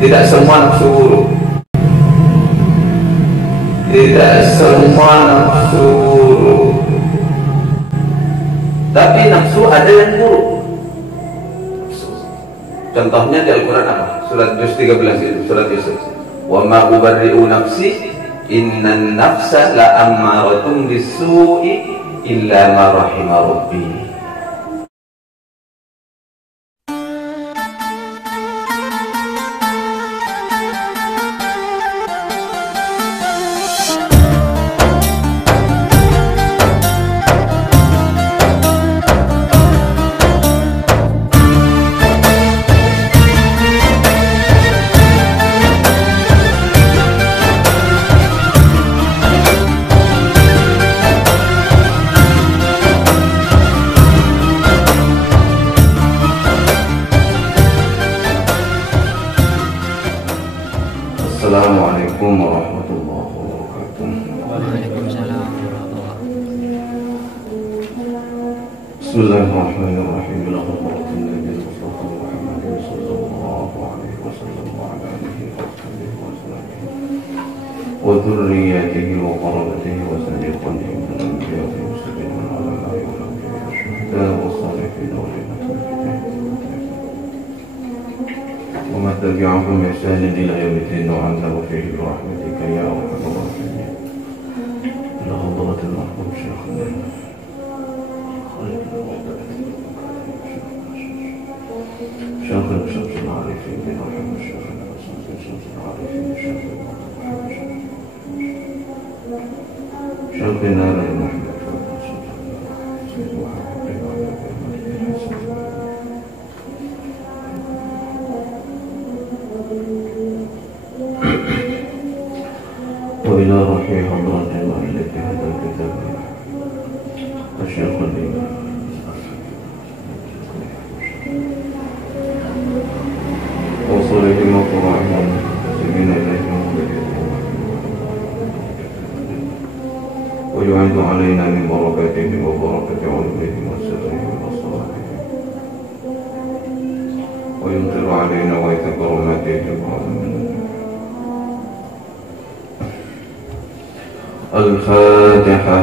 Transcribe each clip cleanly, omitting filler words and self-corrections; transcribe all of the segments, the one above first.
Tidak semua nafsu buruk. Tidak semua nafsu buruk. Tapi nafsu ada yang buruk. Contohnya di Al-Quran apa? Surat Yus 13 itu, surat Yusuf. Wa ma ubarri'u nafsi innan nafsa la ammaratun bisu'i illa ma rahima rabbi. Assalamualaikum warahmatullahi wabarakatuh. Waalaikumsalam warahmatullahi wabarakatuh. Bismillahirrahmanirrahim. Alhamdulillah Nabi Mustafa Muhammad sallallahu alaihi wasallam wa ala alihi wa sahbihi wa sallam wa dhurriyyatihi wa qarabatihi wa sadiqatihi min anbiya'i muslimin wa ala alihi wa sahbihi wa syuhada wa salihin wa وما تبعهم بإحسان إلى يوم الدين وعذب فيه برحمتك يا أرحم الراحمين. إلى حضرة المحبوب شيخنا شيخ شمس العارفين بن محمد شيخنا شمس العارفين شيخنا محمد وإلى روح حضرة المؤلف هذا الكتاب الشيخ الإمام وصلهم وقرائهم سبيل إليهم ويعيد علينا من بركاتهم وبركة علومهم وسرهم وصلاتهم ويمطر علينا غيث كراماتهم الفاتحة.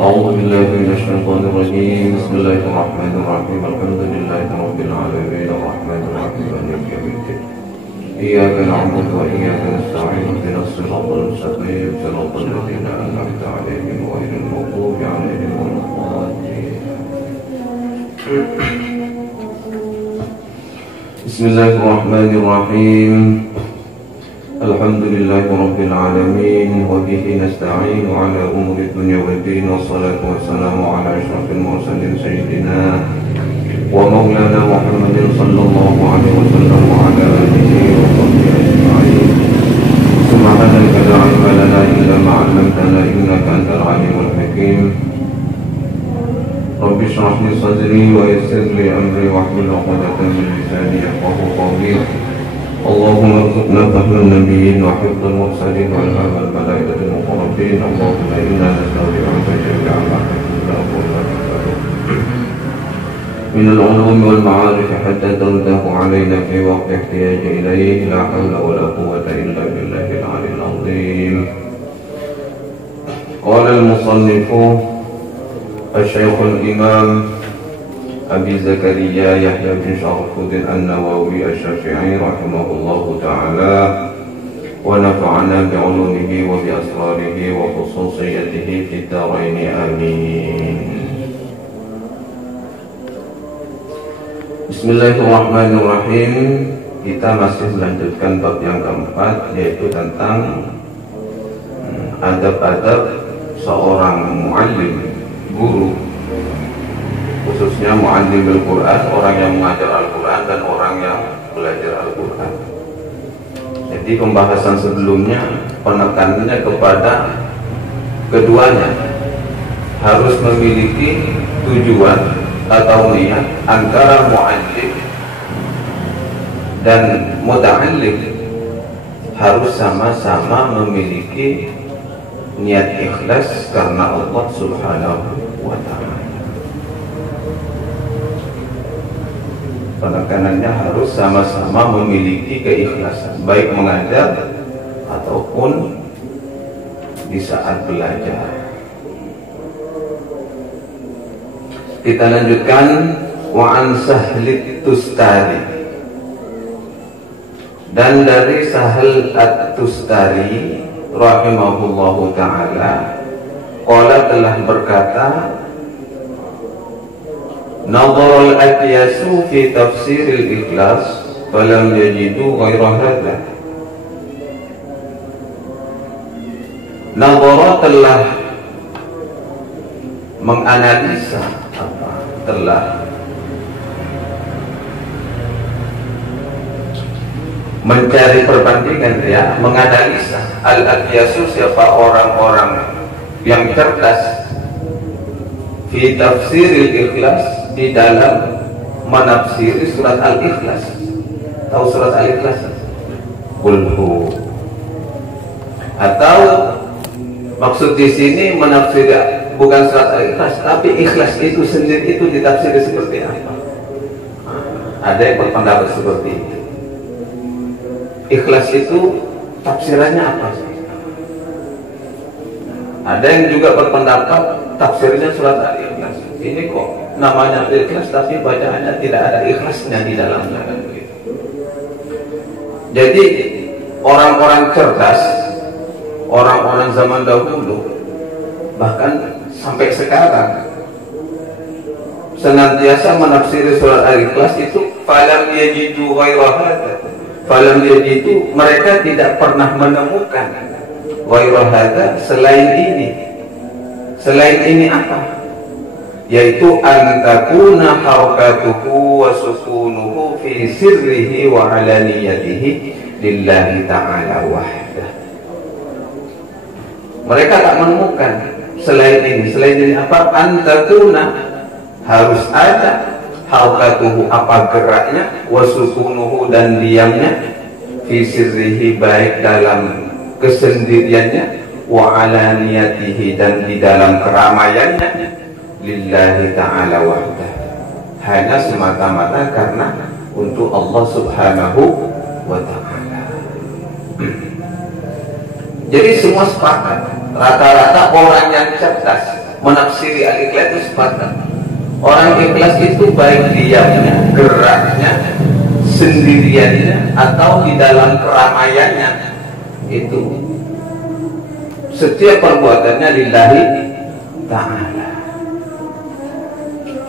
أعوذ بالله من الشيطان الرجيم. بسم الله الرحمن الرحيم. الحمد لله رب العالمين الرحمن الرحيم مالك يوم الدين. إياك نعبد وإياك نستعين اهدنا الصراط المستقيم صراط الذين أنعمت عليهم غير المغضوب عليهم ولا الضالين. بسم الله الرحمن الرحيم. الحمد لله رب العالمين وبه نستعين على أمور الدنيا والدين والصلاة والسلام على أشرف المرسلين سيدنا ومولانا محمد صلى الله عليه وسلم وعلى آله وصحبه أجمعين. سبحانك لا علم لنا إلا ما علمتنا إنك أنت العليم الحكيم. رب اشرح لي صدري ويسر لي أمري واحلل عقدة من لساني يفقهوا قولي. اللهم ارزقنا فهم النبيين وحفظ المرسلين والهم الملائكة المقربين. اللهم إنا نستودعك جميع ما حفظناه من العلوم والمعارف حتى ترده علينا في وقت احتياج إليه. لا حول ولا قوة إلا بالله العلي العظيم. قال المصنف الشيخ الإمام أبي زكريا يحيى بن شرف الدين النووي الشافعي رحمه الله تعالى ونفعنا بعلومه وبأسراره وخصوصيته في الدارين آمين. Bismillahirrahmanirrahim. Kita masih melanjutkan bab yang keempat, yaitu tentang adab-adab seorang muallim, guru, khususnya mu'allimul Quran, orang yang mengajar Al-Quran dan orang yang belajar Al-Quran. Jadi pembahasan sebelumnya penekanannya kepada keduanya harus memiliki tujuan atau niat antara mu'allim dan muta'allim, harus sama-sama memiliki niat ikhlas karena Allah Subhanahu wa ta'ala. penekanannya harus sama-sama memiliki keikhlasan, baik mengajar ataupun di saat belajar. Kita lanjutkan. Wa an Sahlit Tustari, dan dari Sahal At-Tustari rahimahullahu ta'ala, qala telah berkata, nadhara al-Aqyasu fi tafsir al-Ikhlas falam yajidu ghaira hadha. Nadhara telah menganalisa, telah mencari perbandingan, ya, menganalisa. Al-Aqyasu, siapa orang-orang yang cerdas, fi tafsiril Ikhlas, di dalam menafsiri surat Al-Ikhlas. Tahu surat Al-Ikhlas? Qulhu. Atau maksud di sini menafsiri bukan surat Al-Ikhlas, tapi ikhlas itu sendiri itu ditafsiri seperti apa? Ada yang berpendapat seperti itu. Ikhlas itu tafsirannya apa? Ada yang juga berpendapat tafsirnya surat Al-Ikhlas. Ini kok namanya Al-Ikhlas tapi bacaannya tidak ada ikhlasnya di dalamnya. Jadi orang-orang cerdas, orang-orang zaman dahulu, bahkan sampai sekarang, senantiasa menafsiri surat Al-Ikhlas itu falam yajidu ghaira hadza. Falam yajidu, mereka tidak pernah menemukan ghaira hadza, selain ini. Selain ini apa? Yaitu an takuna harakatuhu wa sukunuhu fi sirrihi wa alaniyatihi lillahi ta'ala wahdah. Mereka tak menemukan selain ini. Selain ini apa? An takuna, harus ada harakatuhu, apa geraknya, wa sukunuhu, dan diamnya, fi sirrihi, baik dalam kesendiriannya, wa alaniyatihi, dan di dalam keramaiannya, lillahi ta'ala wahdah, hanya semata-mata karena untuk Allah subhanahu wa ta'ala. Jadi semua sepakat, rata-rata orang yang cerdas menafsiri Al-Ikhlas itu sepakat. Orang ikhlas itu baik diamnya, geraknya, sendiriannya, atau di dalam keramaiannya, itu setiap perbuatannya lillahi ta'ala.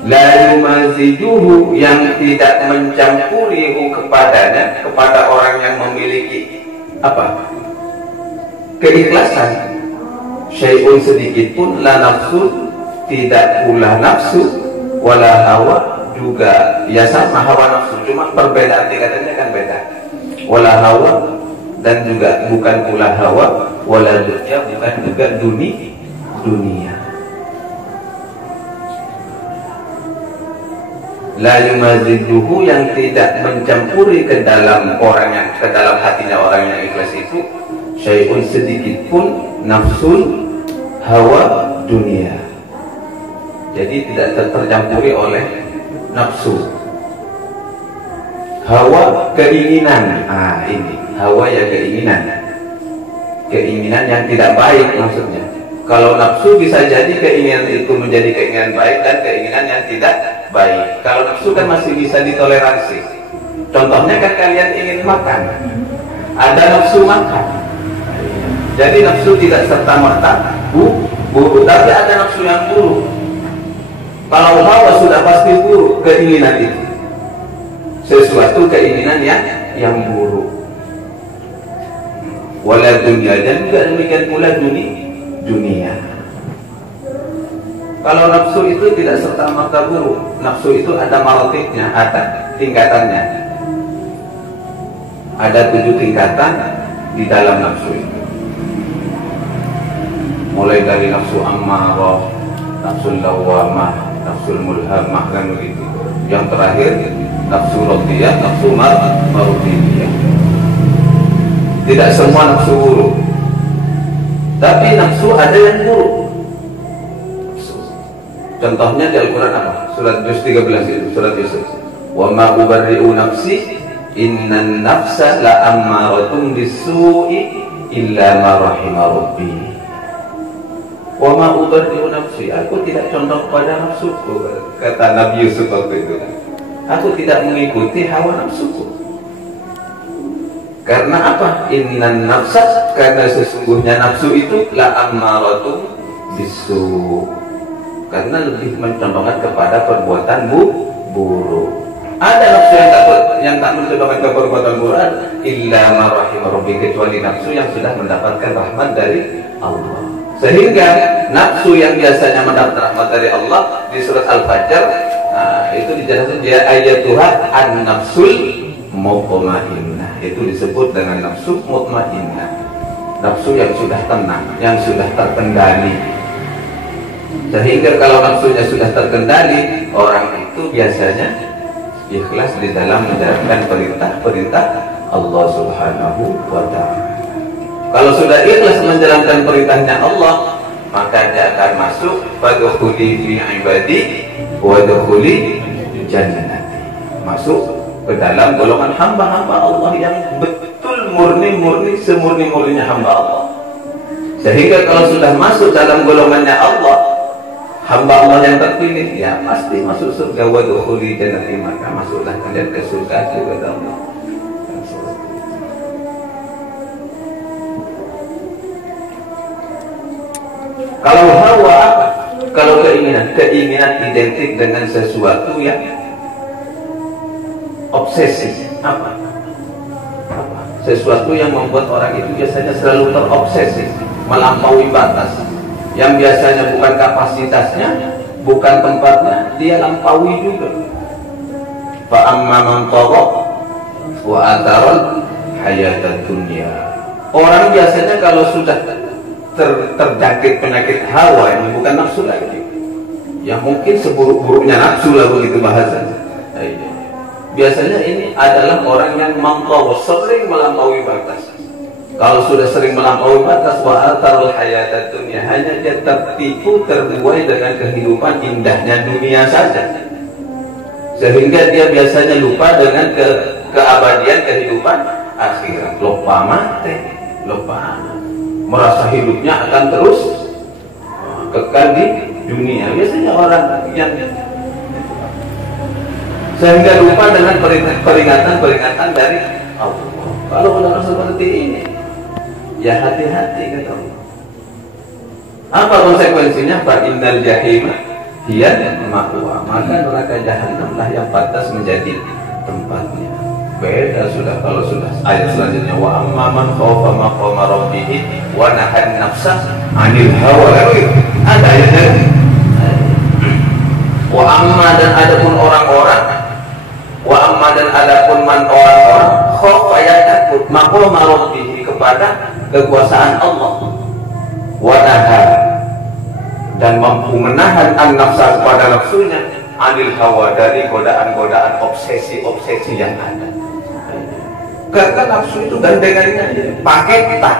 La yumazijuhu, yang tidak mencampurihu kepadanya, kepada orang yang memiliki apa? Keikhlasan. Syai'un, sedikit pun, la nafsu, tidak pula nafsu, wala hawa, juga ya sama hawa nafsu, cuma perbedaan tingkatannya kan beda. Wala hawa, dan juga bukan pula hawa, wala dunya, bukan juga dunia. La yumaziduhu, yang tidak mencampuri ke dalam orang yang, ke dalam hatinya orang yang ikhlas itu, syai'un, sedikit pun, nafsun, hawa, dunia. Jadi tidak tercampuri oleh nafsu. Hawa, keinginan. Ini hawa ya keinginan. Keinginan yang tidak baik maksudnya. Kalau nafsu bisa jadi keinginan itu menjadi keinginan baik dan keinginan yang tidak baik. Kalau nafsu kan masih bisa ditoleransi. Contohnya kan kalian ingin makan, ada nafsu makan. Jadi nafsu tidak serta-merta buruk, tapi ada nafsu yang buruk. Kalau hawa sudah pasti buruk, keinginan itu sesuatu keinginan yang buruk. Wala dunia, dan juga demikian pula dunia. Kalau nafsu itu tidak serta-merta buruk, nafsu itu ada maratibnya, ada tingkatannya. Ada 7 tingkatan di dalam nafsu itu. Mulai dari nafsu ammarah, nafsu lawamah, nafsu mulhamah, kan begitu. Yang terakhir nafsu radiyah, nafsu marudiyah. Tidak semua nafsu buruk, tapi nafsu ada yang buruk. Contohnya di Al-Quran apa? Surat Yusuf 13 itu, surat Yusuf. Wa ma ubarri'u nafsi innan nafsa la ammaratun bis-su'i illa ma rahima rabbi. Wa ma ubarri'u nafsi, aku tidak condong pada nafsuku, kata Nabi Yusuf waktu itu. Aku tidak mengikuti hawa nafsuku. Karena apa? Innan nafsa, karena sesungguhnya nafsu itu la ammaratun bis-su', karena lebih mencondongkan kepada perbuatan buruk. Ada nafsu yang tak mencondongkan ke perbuatan buruk illa ma rahima rabbi, kecuali nafsu yang sudah mendapatkan rahmat dari Allah. Sehingga nafsu yang biasanya mendapat rahmat dari Allah di surat Al-Fajr, itu dijelaskan dia ayat Tuhan an-nafsul mutmainnah, itu disebut dengan nafsu mutmainnah, nafsu yang sudah tenang, yang sudah terkendali. Sehingga kalau nafsunya sudah terkendali, orang itu biasanya ikhlas di dalam menjalankan perintah-perintah Allah Subhanahu wa ta'ala. Kalau sudah ikhlas menjalankan perintahnya Allah, maka dia akan masuk fadkhuli fi ibadi wadkhuli jannati, masuk ke dalam golongan hamba-hamba Allah yang betul murni-murni, semurni-murninya hamba Allah. Sehingga kalau sudah masuk dalam golongannya Allah, hamba Allah yang terpilih, ya pasti masuk surga. Wa dukhuli jannati, maka masuklah kalian ke surga, kata Allah. Kalau hawa apa? Kalau keinginan identik dengan sesuatu yang obsesi. Apa? Sesuatu yang membuat orang itu biasanya selalu terobsesi, melampaui batas. Yang biasanya bukan kapasitasnya, bukan tempatnya, dia lampaui juga. Fa amma man tagha wa atara hayatad dunya. Orang biasanya kalau sudah terjangkit penyakit hawa, ini bukan nafsu lagi, yang mungkin seburuk-buruknya nafsu lah begitu bahasanya. Biasanya ini adalah orang yang mangkaw, sering melampaui batas. Kalau sudah sering melampaui batas, wa atarul hayatad dunya, hanya dia tertipu, terbuai dengan kehidupan indahnya dunia saja, sehingga dia biasanya lupa dengan keabadian kehidupan akhirat. Lupa mati, lupa, merasa hidupnya akan terus kekal di dunia. Biasanya orang yang sehingga lupa dengan peringatan dari Allah. Kalau orang seperti ini, ya hati-hati, kata Allah. Apa konsekuensinya? Fa innal jahima hiya ma'wa, maka neraka jahanamlah yang pantas menjadi tempatnya. Beda sudah kalau sudah ayat selanjutnya, wa amma man khaufa maqama rabbih wa nahan nafsa 'anil hawa. Ada ayatnya. Wa amma, dan adapun orang-orang, wa amma, dan adapun man orang-orang khaufa, yang takut maqama rabbih, kepada kekuasaan Allah, wa nahan, dan mampu menahan an-nafsa, kepada nafsunya, anil hawa, dari godaan-godaan obsesi-obsesi yang ada. Karena nafsu itu gandengannya pakai tak,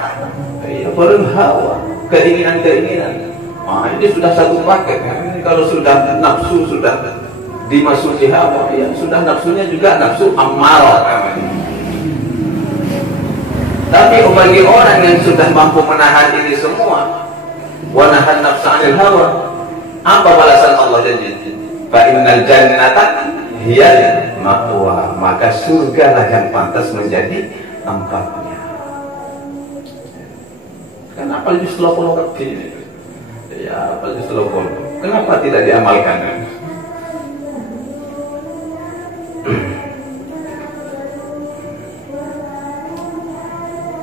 hawa, keinginan-keinginan. Nah, ini sudah satu paket. Ini kalau sudah nafsu sudah dimasuki hawa, ya sudah nafsunya juga nafsu ammarah. Tapi bagi orang yang sudah mampu menahan ini semua, wa nahan nafsa 'anil hawa, apa balasan Allah janji? Fa innal jannata hiya ma'wa, maka surga lah yang pantas menjadi tempatnya. Kenapa justru begini? Ya, apa justru kenapa tidak diamalkan?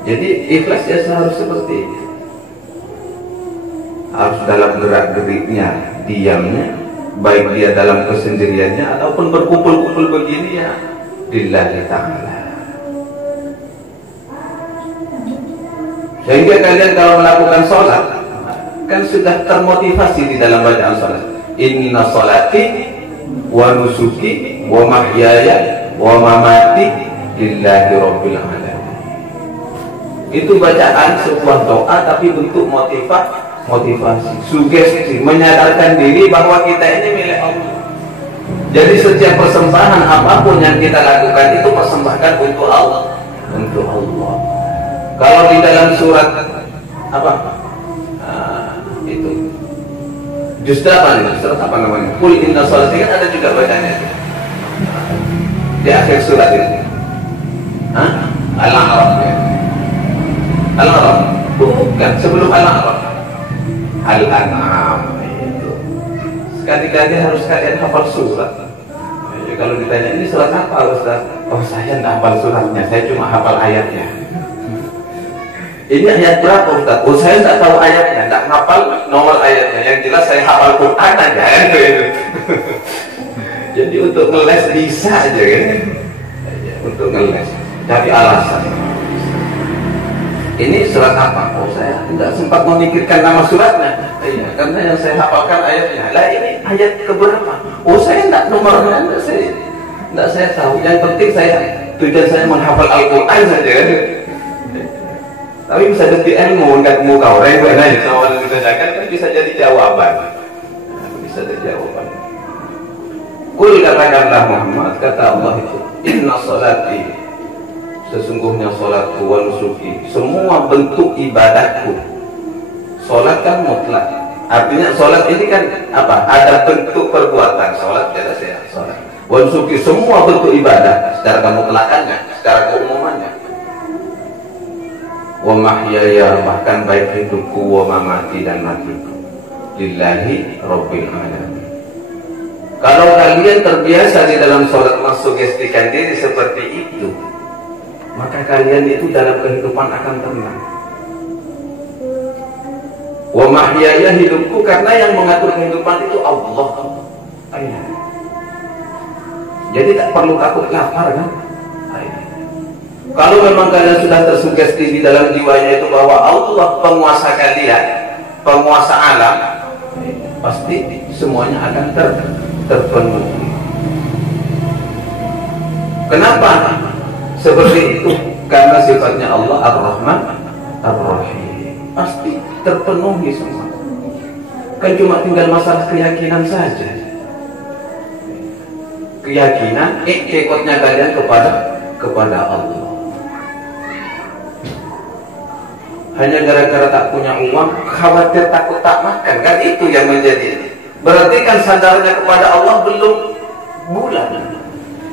Jadi ikhlas ya harus seperti ini. Harus dalam gerak-geriknya, diamnya, baik dia dalam kesendiriannya ataupun berkumpul-kumpul begini, ya lillahi ta'ala. Sehingga kalian kalau melakukan sholat kan sudah termotivasi di dalam bacaan sholat. Inna sholati wa nusuki wa mahyaya wa mamati lillahi rabbil alamin. Itu bacaan sebuah doa tapi bentuk motivasi, sugesti, menyadarkan diri bahwa kita ini milik Allah. Jadi setiap persembahan apapun yang kita lakukan itu persembahkan untuk Allah, untuk Allah. Kalau di dalam surat apa? Itu juz 8 itu, surat apa namanya? Qul inna sholati, kan ada juga bacanya di akhir surat itu. Al-A'raf ya. Al-A'raf bukan, sebelum Al-A'raf Al-An'am itu. Sekali-kali harus kalian hafal surat. Jadi kalau ditanya ini surat apa Ustaz? Oh saya tidak hafal suratnya, saya cuma hafal ayatnya. Ini ayat berapa Ustaz? Oh saya tidak tahu ayatnya, tidak hafal nomor ayatnya. Yang jelas saya hafal Quran aja. Jadi untuk ngeles bisa aja kan? Untuk ngeles, cari alasan. Ini surat apa? Oh saya tidak sempat memikirkan nama suratnya. Iya, karena yang saya hafalkan ayatnya. Lah ini ayat keberapa? Oh saya tidak nomornya, tidak saya tahu. Yang penting tujuan saya menghafal Al-Quran saja kan? Tapi bisa jadi ilmu, nggak mau kau orang yang nanya sama orang ditanyakan kan bisa jadi jawaban. Bisa jadi jawaban. Qul katakanlah Muhammad, kata Allah itu, inna sholati, sesungguhnya sholatku, wa nusuki, semua bentuk ibadahku. Sholat kan mutlak, artinya sholat ini kan apa? Ada bentuk perbuatan. Sholat jelas ya, sholat. Wa nusuki, semua bentuk ibadah secara kemutlakannya, secara keumumannya. Wa mahyaya, bahkan baik hidupku, wa mamati, dan matiku, lillahi rabbil alamin. Kalau kalian terbiasa di dalam sholat mensugestikan diri seperti itu, maka kalian itu dalam kehidupan akan tenang. Wa mahyaya, hidupku, karena yang mengatur kehidupan itu Allah. Ayah. Jadi tak perlu takut lapar kan? Ayah. Kalau memang kalian sudah tersugesti di dalam jiwanya itu bahwa Allah penguasa kalian, penguasa alam, pasti semuanya akan terpenuhi. Kenapa seperti itu? Karena sifatnya Allah Ar-Rahman Ar-Rahim, pasti terpenuhi semua. Kan cuma tinggal masalah keyakinan saja. Keyakinan, iktikadnya kalian kepada Allah. Hanya gara-gara tak punya uang, khawatir takut tak makan, kan itu yang menjadi. Berarti kan sandarnya kepada Allah belum bulat,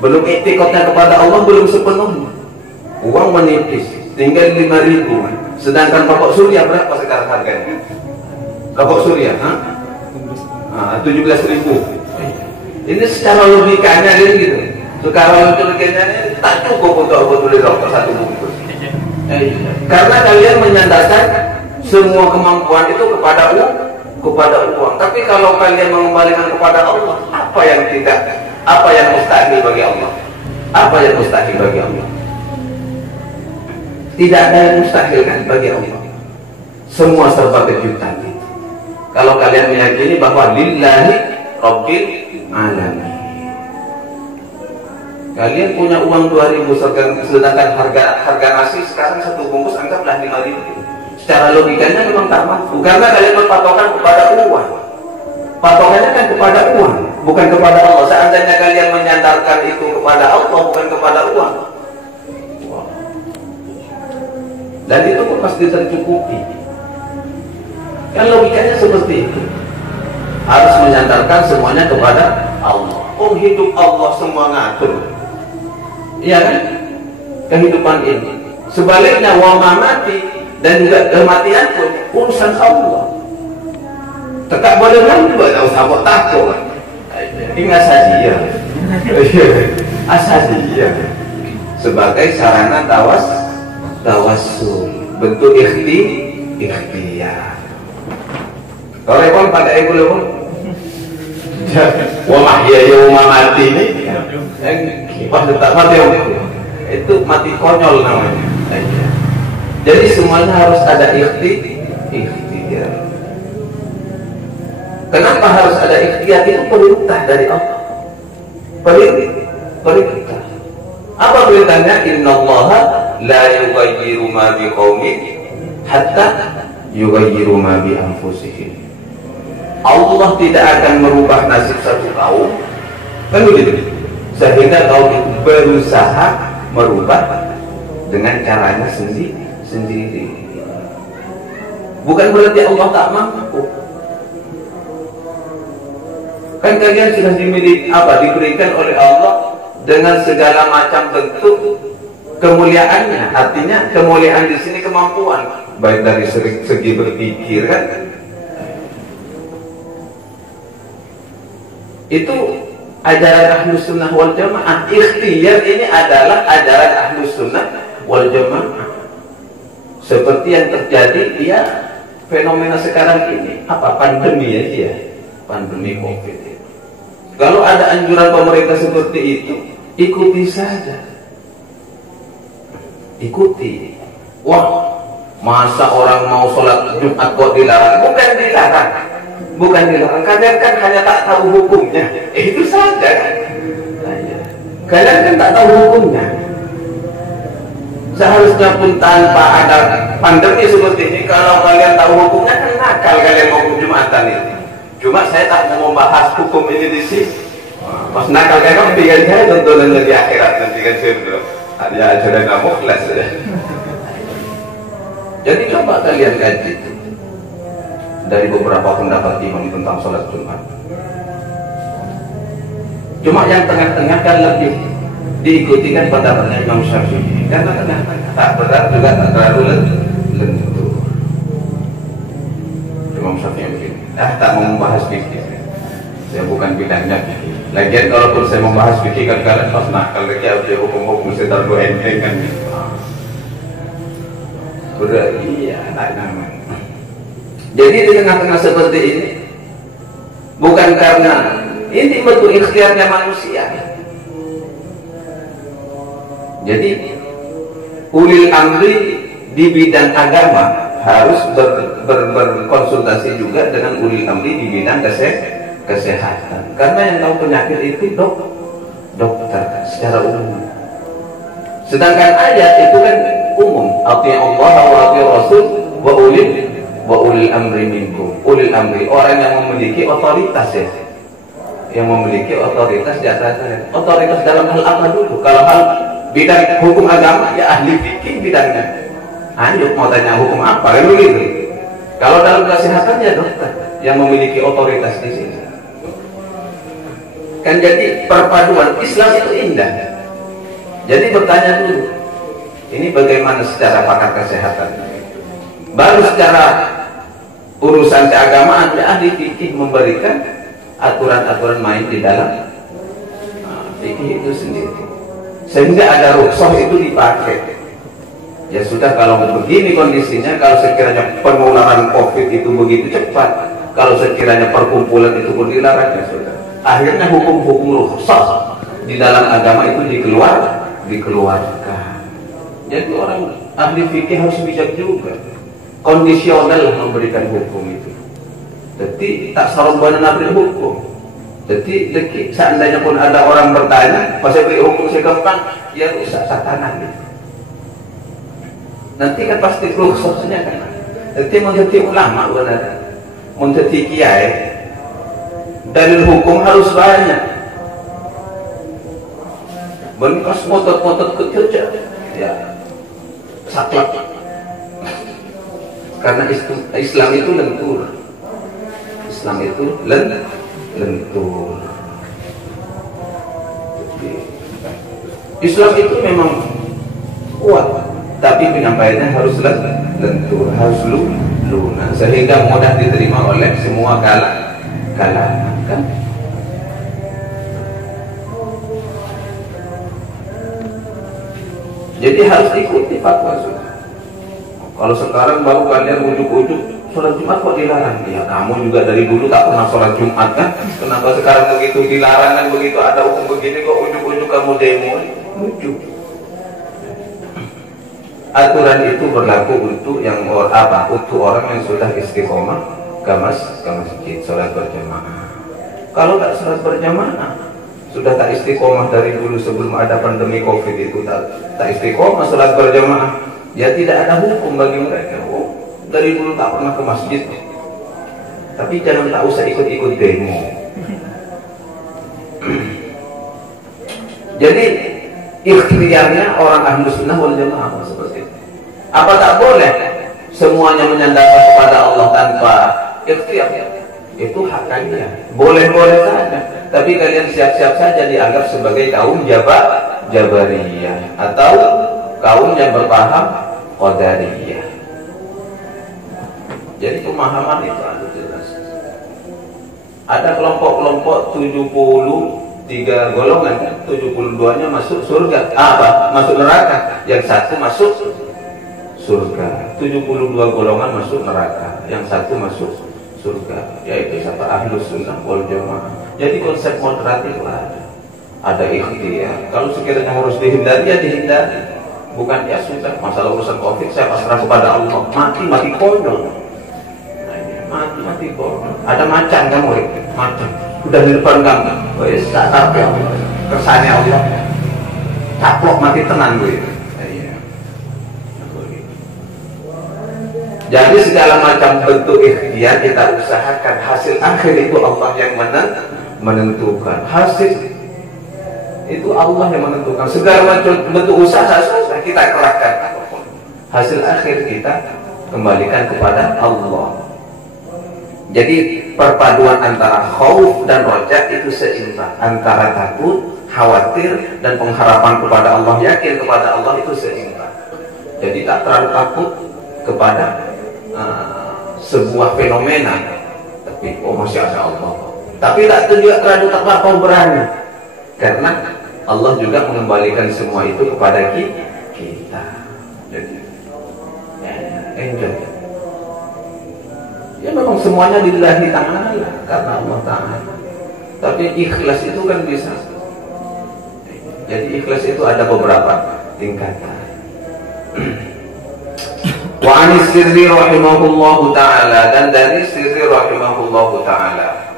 belum iktikadnya kepada Allah belum sepenuhnya. Uang menipis, tinggal 5.000. Sedangkan pokok surya berapa sekarang harganya? Pokok surya, 17.000. Ini secara logikanya gitu. Secara logikanya tak cukup untuk beli rokok satu bungkus. Karena kalian menyandarkan semua kemampuan itu kepada uang. Tapi kalau kalian mengembalikan kepada Allah, apa yang mustahil bagi Allah? Apa yang mustahil bagi Allah? Tidak ada yang mustahil kan bagi Allah. Semua serba kejutan itu. Kalau kalian meyakini bahwa lillahi rabbil alamin. Kalian punya uang 2.000, sedangkan harga nasi sekarang satu bungkus anggaplah 5.000. Secara logikanya memang tak mampu, karena kalian berpatokan kepada uang. Patokannya kan kepada uang, bukan kepada Allah. Seandainya kalian menyandarkan itu kepada Allah, bukan kepada uang, dan itu pun pasti tercukupi. Kan logikanya seperti itu. Harus menyandarkan semuanya kepada Allah. Oh, hidup Allah semua ngatur. Iya kan? Kehidupan ini. Sebaliknya wa mamati, dan juga kematian pun urusan Allah. Tekak boleh juga tak usah buat takut. Ingat saja. Asal sebagai sarana tawassul, bentuk ikhtiar. Kalau repot pakai ego lho. Wa mahyaya wa mamati ini. Pas tak mati itu mati konyol namanya. Jadi semuanya harus ada ikhtiar. Kenapa harus ada ikhtiar? Itu perintah dari Allah. Perintah. Apa perintahnya? Innallaha la yughayyiru ma biqaumin hatta yughayyiru ma bi anfusihim. Allah tidak akan merubah nasib satu kaum Kan begitu. Sehingga kau itu berusaha merubah dengan caranya sendiri. Bukan berarti Allah tak mampu. Kan kalian sudah diberikan oleh Allah dengan segala macam bentuk kemuliaannya. Artinya kemuliaan di sini kemampuan, baik dari segi berpikir kan. Itu ajaran Ahlus Sunnah wal Jamaah. Ikhtiyar ini adalah ajaran Ahlus Sunnah wal Jamaah. Seperti yang terjadi ya fenomena sekarang ini, apa pandemi aja, pandemi COVID. Kalau ada anjuran pemerintah seperti itu, ikuti saja. Ikuti. Wah, masa orang mau sholat Jumat kok dilarang? Bukan dilarang. Bukan dilarang. Kalian kan hanya tak tahu hukumnya. Itu saja kan. Kalian kan tak tahu hukumnya. Seharusnya pun tanpa ada pandemi seperti ini, kalau kalian tahu hukumnya kan nakal kalian mau Jumatan ini. Cuma saya tak mau membahas hukum ini di sini. Pas nakal kalian pikir saya tontonan di akhirat nanti kan saya bilang ada ajaran kamu kelas ya. Jadi coba kalian kaji dari beberapa pendapat imam tentang sholat Jumat. Cuma yang tengah-tengah kan lebih diikuti kan pendapatnya Imam Syafi'i. Karena tengah-tengah tak berat juga tak terlalu lentur. Imam Syafi'i begini. Tak mau membahas fikih. Saya bukan bidangnya fikih. Lagian kalaupun saya membahas fikih kan kalian pas nakal lagi ada hukum-hukum sekitar 2 enteng kan. Udah iya tak nyaman. Jadi di tengah-tengah seperti ini bukan karena ini bentuk ikhtiarnya manusia. Jadi ulil amri di bidang agama harus berkonsultasi juga dengan ulil amri di bidang kesehatan. Karena yang tahu penyakit itu dokter secara umum. Sedangkan ayat itu kan umum. Ati'ullah wa ati'ur rasul wa ulil amri minkum. Ulil amri orang yang memiliki otoritas ya. Yang memiliki otoritas di atas otoritas dalam hal apa dulu? Kalau hal bidang hukum agama ya ahli fikih bidangnya. Ayo mau tanya hukum apa kan begitu. Kalau dalam kesehatan ya dokter yang memiliki otoritas di sini. Kan jadi perpaduan Islam itu indah. Jadi bertanya dulu, ini bagaimana secara pakar kesehatan? Baru secara urusan keagamaan ya ahli fikih memberikan aturan-aturan main di dalam fikih itu sendiri. Sehingga ada rukhsah itu dipakai. Ya sudah kalau begini kondisinya, kalau sekiranya penularan COVID itu begitu cepat, kalau sekiranya perkumpulan itu pun dilarang ya sudah. Akhirnya hukum-hukum rukhsah di dalam agama itu dikeluarkan. Jadi orang ahli fikih harus bijak juga. Kondisional memberikan hukum itu. Jadi tak sarobana nabri hukum. Jadi seandainya pun ada orang bertanya, pas saya beri hukum saya gampang, ya rusak satanan gitu. Nanti kan pasti rukhsahnya kan. Jadi menjadi ulama benar, menjadi kiai, dalil hukum harus banyak. Bengkos motot-motot kecil ya saklek. Karena Islam itu lentur. Islam itu lentur. Islam itu memang kuat, tapi penyampaiannya harus lentur, harus lunak, sehingga mudah diterima oleh semua kalangan kan? Jadi harus ikuti fatwa sudah. Kalau sekarang baru kalian ujuk-ujuk sholat Jumat kok dilarang? Ya kamu juga dari dulu tak pernah sholat Jumat kan? Kenapa sekarang begitu dilarang dan begitu ada hukum begini kok ujuk-ujuk kamu demo? Ujuk. Aturan itu berlaku untuk yang untuk orang yang sudah istiqomah ke masjid sholat berjamaah. Kalau tak sholat berjamaah, sudah tak istiqomah dari dulu sebelum ada pandemi COVID itu tak istiqomah sholat berjamaah, ya tidak ada hukum bagi mereka. Dari dulu tak pernah ke masjid, tapi jangan tak usah ikut-ikut demo. Jadi ikhtiarnya orang ahlu sunnah wal jamaah seperti itu. Apa tak boleh semuanya menyandarkan kepada Allah tanpa ikhtiar? Itu hak kalian. Boleh-boleh saja. Tapi kalian siap-siap saja dianggap sebagai kaum Jabariyah atau kaum yang berpaham Qadariyah. Jadi pemahaman itu ada jelas. Ada kelompok-kelompok 73 golongan, 72-nya masuk surga. Masuk neraka. Yang satu masuk surga. 72 golongan masuk neraka. Yang satu masuk surga. Yaitu siapa? Ahlus sunnah wal jamaah. Jadi konsep moderat itu ada. Ada ikhtiar. Kalau sekiranya harus dihindari, ya dihindari. Bukan ya sudah, masalah urusan COVID saya pasrah kepada Allah. Mati konyol. Mati konyol. Ada macan kamu, macan. Udah di depan kamu. Wes tak tapi Allah. Kesannya Allah. Caplok mati tenang gue. Jadi segala macam bentuk ikhtiar kita usahakan. Hasil akhir itu Allah yang menentukan. Hasil itu Allah yang menentukan. Segala macam bentuk usaha kita kerahkan. Hasil akhir kita kembalikan kepada Allah. Jadi perpaduan antara khauf dan roja itu seimbang. Antara takut, khawatir, dan pengharapan kepada Allah, yakin kepada Allah itu seimbang. Jadi tak terlalu takut kepada sebuah fenomena, tapi masih ada Allah. Tapi tak juga terlalu terlampau berani, karena Allah juga mengembalikan semua itu kepada kita. Jadi enjoy. Ya memang semuanya lillahi ta'ala, karena Allah Ta'ala. Tapi ikhlas itu kan bisa. Jadi ikhlas itu ada beberapa tingkatan. Wa anis sirri rahimahullahu ta'ala, dan dari sirri rahimahullahu ta'ala,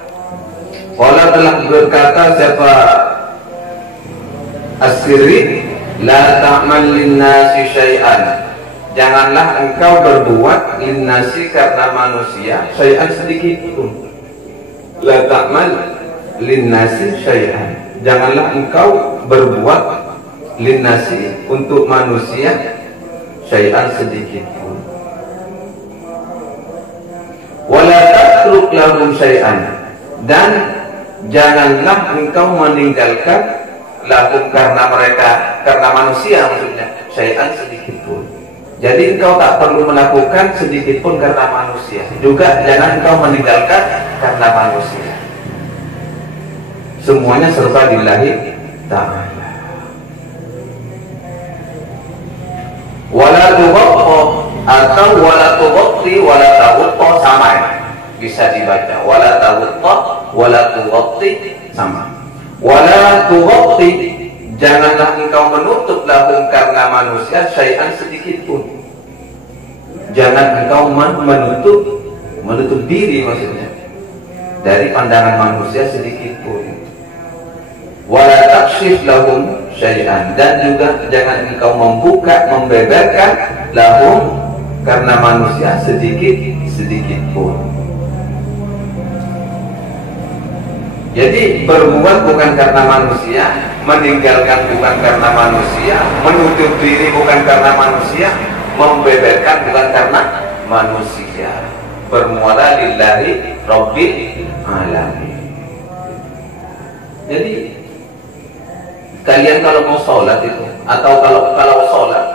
qala telah berkata siapa as-sirri, la ta'mal linnasi syai'an, janganlah engkau berbuat linnasi karena manusia syai'an sedikit pun. La ta'mal linnasi syai'an, janganlah engkau berbuat linnasi untuk manusia syai'an sedikit pun. Wala tatruk lahum syai'an, dan janganlah engkau meninggalkan lahum karena mereka, karena manusia maksudnya, syai'an sedikit pun. Jadi engkau tak perlu melakukan sedikit pun karena manusia. Juga jangan engkau meninggalkan karena manusia. Semuanya serba lillahi ta'ala. Wala tughaqqa atau wala tughaqti wala taghaqqa sama ya. Bisa dibaca wala taghaqqa wala tughaqti sama. Wala tughaqti, janganlah engkau menutup lahum karena manusia syai'an sedikit pun. Jangan engkau menutup diri maksudnya dari pandangan manusia sedikit pun. Wala takshif lahum syai'an, dan juga jangan engkau membuka, membeberkan lahum karena manusia sedikit pun. Jadi berbuat bukan karena manusia, meninggalkan bukan karena manusia, menutup diri bukan karena manusia, membeberkan bukan karena manusia. Bermuara lillahi rabbil alamin. Jadi kalian kalau mau sholat itu, atau kalau sholat,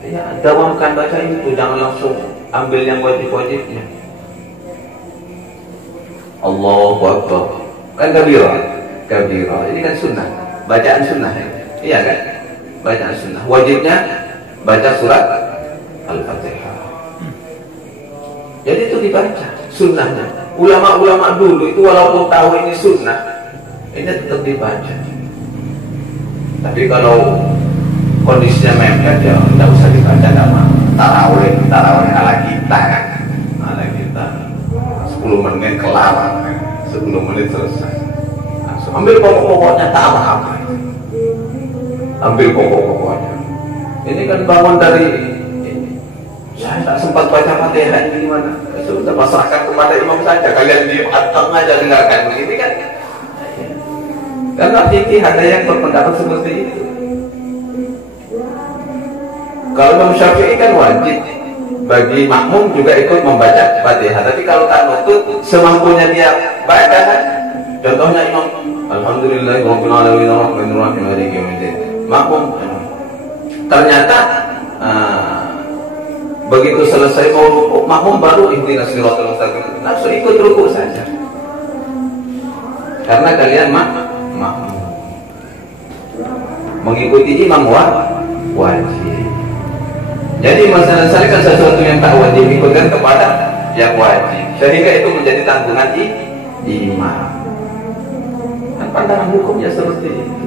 ya dawamkan baca itu, jangan langsung ambil yang wajib-wajibnya. Allahu Akbar. Kan kabirah. Ini kan sunnah, bacaan sunnah ya? Iya kan? Bacaan sunnah. Wajibnya baca surat Al-Fatihah. Jadi itu dibaca sunnahnya. Ulama-ulama dulu itu walaupun tahu ini sunnah, ini tetap dibaca. Tapi kalau kondisinya mepet ya tidak usah dibaca, nama tarawih ala kita kan, ala kita 10 menit kelar. 10 menit selesai. Langsung ambil pokok-pokoknya, tak apa-apa. Ambil pokok-pokoknya. Ini kan bangun dari ini. Saya tak sempat baca Fatihah ini gimana? Sudah pasrahkan kepada imam saja. Kalian diam atang aja dengarkan begini kan? Karena fikih ada yang berpendapat seperti itu. Kalau Imam Syafi'i kan wajib bagi makmum juga ikut membaca Fatihah. Tapi kalau tak nutut semampunya dia baca. Contohnya Imam Alhamdulillahirabbil alamin arrahmanir rahim maliki yaumiddin. Makmum ternyata begitu selesai mau rukuk, makmum baru ihdinas siratal mustaqim. Langsung ikut rukuk saja. Karena kalian makmum mengikuti imam wajib. Jadi masalah syariat sesuatu yang tak wajib ikutkan kepada yang wajib, sehingga itu menjadi tanggungan imam. Dan pandangan hukumnya seperti itu.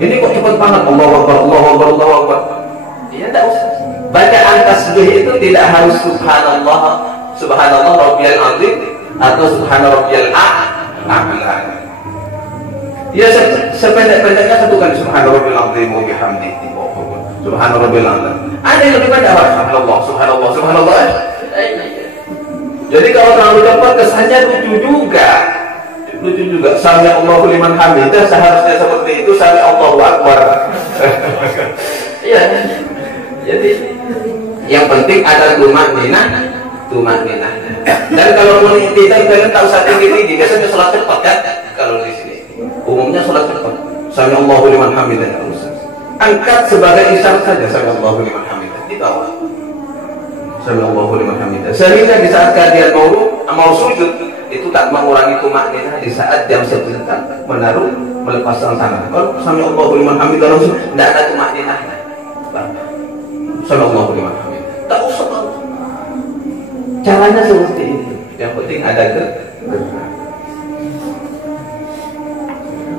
Ini kok cepat banget, Allahu Akbar, Allahu Akbar, Allahu Akbar. Ya tidak usah. Bacaan tasbih itu tidak harus subhanallah, subhanallah rabbiyal azim atau subhana rabbiyal a'la. Ya sependek-pendeknya satu kali subhana rabbiyal azim wa bihamdihi. Subhana rabbil a'la. Ada yang lebih banyak, subhanallah, subhanallah, subhanallah. Jadi kalau terlalu cepat kesannya lucu juga. Sami Allahu liman hamidah seharusnya seperti itu, sami Allahu akbar. Iya. Jadi yang penting ada tumakninah. Dan kalau mau tidak kalian tak usah tinggi-tinggi, biasanya sholat cepat kan? Kalau di sini umumnya sholat cepat. Sami Allahu liman hamidah tak usah. Angkat sebagai isyarat saja, sami Allahu liman hamidah, di bawah. Sami Allahu liman hamidah. Sehingga di saat kalian mau sujud itu tak mengurangi tumakninah di saat jam sebentar melepaskan tangan. Kalau sami Allahu liman hamidah langsung tidak ada tumakninah. Sami Allahu liman hamidah. Tak usah. Caranya seperti itu. Yang penting ada gerak.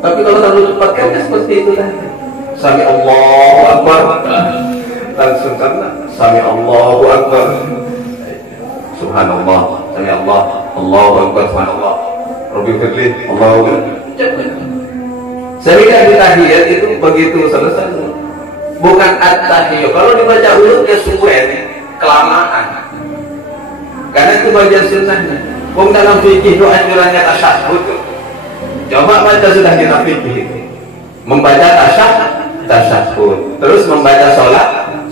Tapi kalau terlalu cepat kan seperti itu tadi. Sami Allahu Akbar, langsung karena Sami Allahu Akbar, subhanallah, Sami Allah, Allahu Akbar, subhanallah, Rabbil Fadli, Allahu Akbar. Sehingga di tahiyat itu begitu selesai, bukan at-tahiyat. Kalau dibaca ulutnya suwen, kelamaan. Karena itu bagian sunnahnya. Wong dalam fikih itu anjurannya tasyahud. Coba baca sudah kita fikih itu. Membaca tasyahud, terus membaca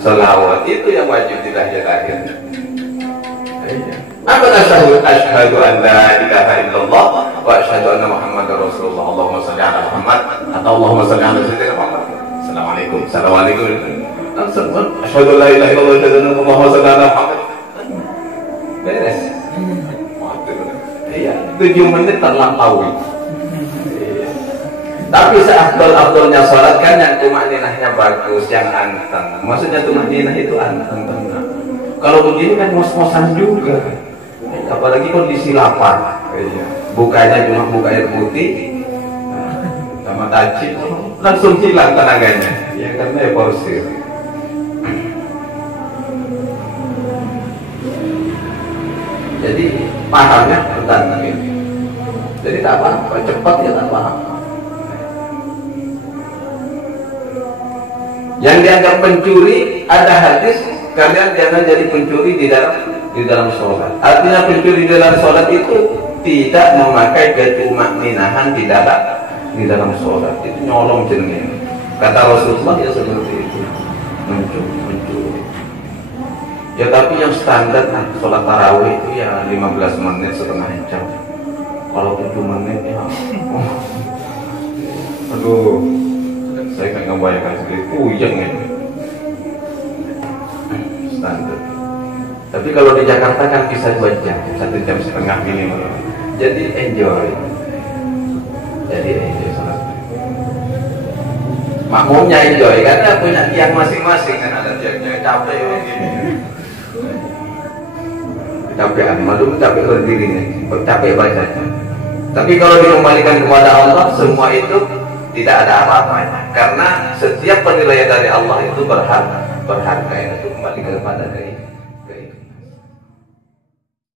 sholawat itu yang wajib di tahiyat akhir. Apa tasyahud? Asyhadu an la ilaha illallah wa asyhadu anna Muhammadar Rasulullah. Allahumma shalli ala Muhammad atau Allahumma shalli ala sayyidina Muhammad. Assalamualaikum. Asyhadu an la ilaha illallah wa asyhadu anna Muhammadar Rasulullah. Beres. Iya, 7 menit terlampaui. Tapi seafdol-afdolnya sholat kan yang tumakninahnya bagus, yang anteng. Maksudnya tumakninah itu anteng. Kalau begini kan mos-mosan juga. Apalagi kondisi lapar. Bukanya cuma buka air putih sama tajil, langsung hilang tenaganya. Ya karena porsir. Jadi pahamnya tentang ini. Jadi tak apa-apa, cepat ya tak apa-apa. Yang dianggap pencuri, ada hadis kalian jangan jadi pencuri di dalam sholat. Artinya pencuri di dalam sholat itu tidak memakai ketumakninahan di dalam sholat. Itu nyolong jenenge. Kata Rasulullah ya seperti itu. Mencuri. Ya tapi yang standar sholat tarawih itu ya 15 menit setengah jam. Kalau 7 menit ya aduh, saya kan ngebayangkan sendiri puyeng ini standar. Tapi kalau di Jakarta kan bisa 2 jam, 1 jam setengah minimal. Jadi enjoy sholat. Makmumnya enjoy karena punya tiang masing-masing kan, ada tiangnya capek begini. Capean, malu capek berdirinya, capek bacanya. Tapi kalau dikembalikan kepada Allah, semua itu tidak ada apa-apanya. Karena setiap penilaian dari Allah itu berharga itu kembali kepada diri.